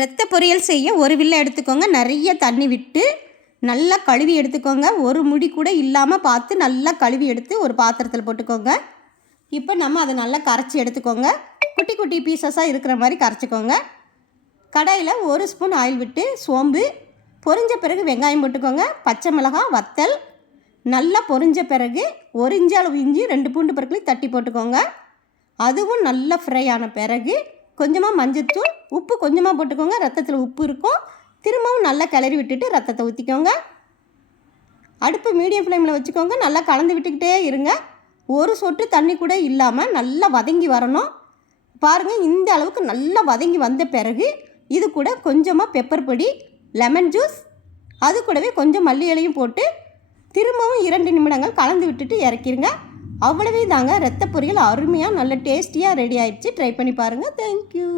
ரத்த பொரியல் செய்ய ஒரு வில்லை எடுத்துக்கோங்க. நிறைய தண்ணி விட்டு நல்லா கழுவி எடுத்துக்கோங்க. ஒரு முடி கூட இல்லாமல் பார்த்து நல்லா கழுவி எடுத்து ஒரு பாத்திரத்தில் போட்டுக்கோங்க. இப்போ நம்ம அதை நல்லா கரைச்சி எடுத்துக்கோங்க. குட்டி குட்டி பீசஸாக இருக்கிற மாதிரி கரைச்சிக்கோங்க. கடாயில் 1 ஸ்பூன் ஆயில் விட்டு சோம்பு பொரிஞ்ச பிறகு வெங்காயம் போட்டுக்கோங்க. பச்சை மிளகாய், வத்தல் நல்லா பொரிஞ்ச பிறகு 1 இன்ச்சு அளவு இஞ்சி, 2 பூண்டு பற்களை தட்டி போட்டுக்கோங்க. அதுவும் நல்லா ஃப்ரை ஆன பிறகு கொஞ்சமாக மஞ்சத்தூள், உப்பு கொஞ்சமாக போட்டுக்கோங்க. ரத்தத்தில் உப்பு இருக்கும். திரும்பவும் நல்லா கிளறி விட்டுட்டு ரத்தத்தை ஊற்றிக்கோங்க. அடுப்பு மீடியம் ஃப்ளேமில் வச்சுக்கோங்க. நல்லா கலந்து விட்டுக்கிட்டே இருங்க. ஒரு சொட்டு தண்ணி கூட இல்லாமல் நல்லா வதங்கி வரணும். பாருங்கள், இந்த அளவுக்கு நல்லா வதங்கி வந்த பிறகு இது கூட கொஞ்சமாக பெப்பர் பொடி, லெமன் ஜூஸ், அது கூடவே கொஞ்சம் மல்லி இலையும் போட்டு திரும்பவும் 2 நிமிடங்கள் கலந்து விட்டுட்டு இறக்கிடுங்க. அவ்வளவே தாங்க, ரத்த பொரியல் அருமையாக நல்ல டேஸ்டியாக ரெடி ஆயிடுச்சு. ட்ரை பண்ணி பாருங்கள். தேங்க்யூ.